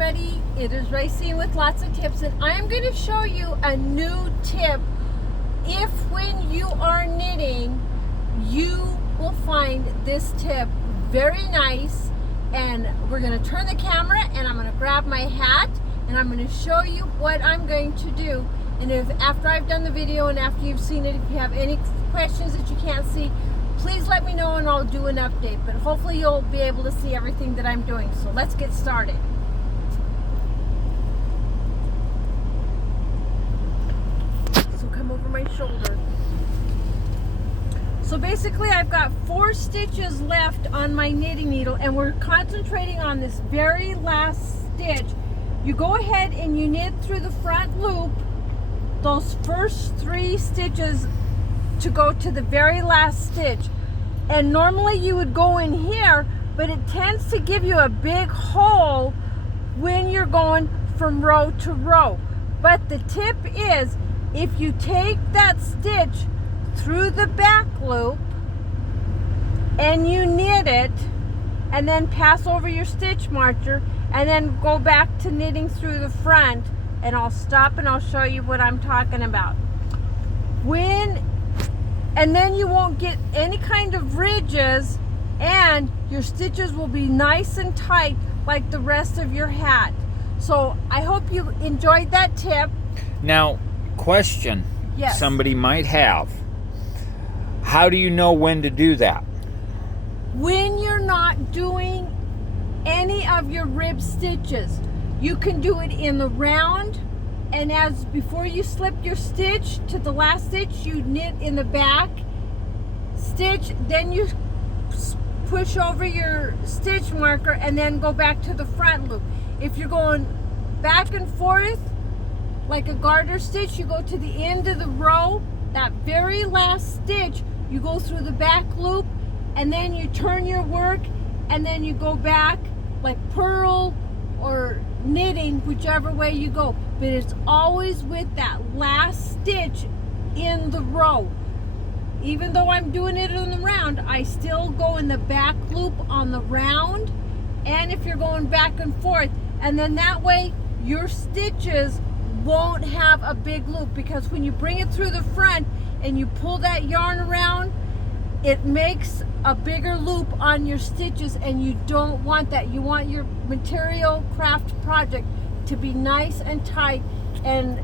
everybody, it is Racine with lots of tips, and I am going to show you a new tip. If when you are knitting, you will find this tip very nice, and we're going to turn the camera and I'm going to grab my hat and I'm going to show you what I'm going to do. And if after I've done the video and after you've seen it, if you have any questions that you can't see, please let me know and I'll do an update. But hopefully you'll be able to see everything that I'm doing. So let's get started. So come over my shoulder. So basically I've got 4 stitches left on my knitting needle and we're concentrating on this very last stitch. You go ahead and you knit through the front loop those first 3 stitches to go to the very last stitch. And normally you would go in here, but it tends to give you a big hole when you're going from row to row. But the tip is, if you take that stitch through the back loop and you knit it and then pass over your stitch marker and then go back to knitting through the front, and I'll stop and I'll show you what I'm talking about. And then you won't get any kind of ridges and your stitches will be nice and tight like the rest of your hat. So I hope you enjoyed that tip. Now, question somebody might have. How do you know when to do that? When you're not doing any of your rib stitches, you can do it in the round, and as before you slip your stitch to the last stitch, you knit in the back stitch, then you push over your stitch marker and then go back to the front loop. If you're going back and forth like a garter stitch, you go to the end of the row, that very last stitch, you go through the back loop and then you turn your work and then you go back like purl or knitting, whichever way you go. But it's always with that last stitch in the row. Even though I'm doing it in the round, I still go in the back loop on the round, and if you're going back and forth, and then that way your stitches won't have a big loop, because when you bring it through the front and you pull that yarn around, it makes a bigger loop on your stitches, and you don't want that. You want your material craft project to be nice and tight and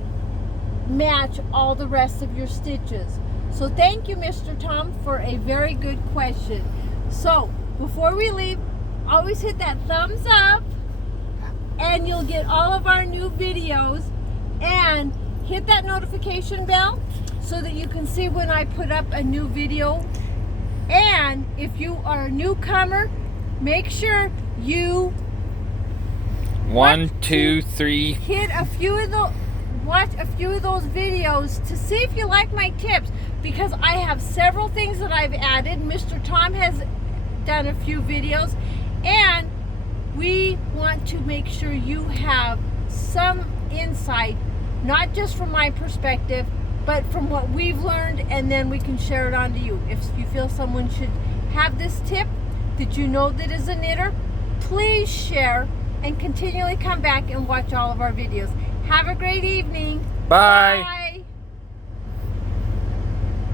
match all the rest of your stitches. So thank you, Mr. Tom, for a very good question. So before we leave, always hit that thumbs up and you'll get all of our new videos, and hit that notification bell so that you can see when I put up a new video. And if you are a newcomer, make sure you hit a few of the watch a few of those videos to see if you like my tips, because I have several things that I've added. Mr. Tom has done a few videos, and we want to make sure you have some insight, not just from my perspective, but from what we've learned, and then we can share it on to you. If you feel someone should have this tip that you know that is a knitter, please share and continually come back and watch all of our videos. Have a great evening. Bye. Bye.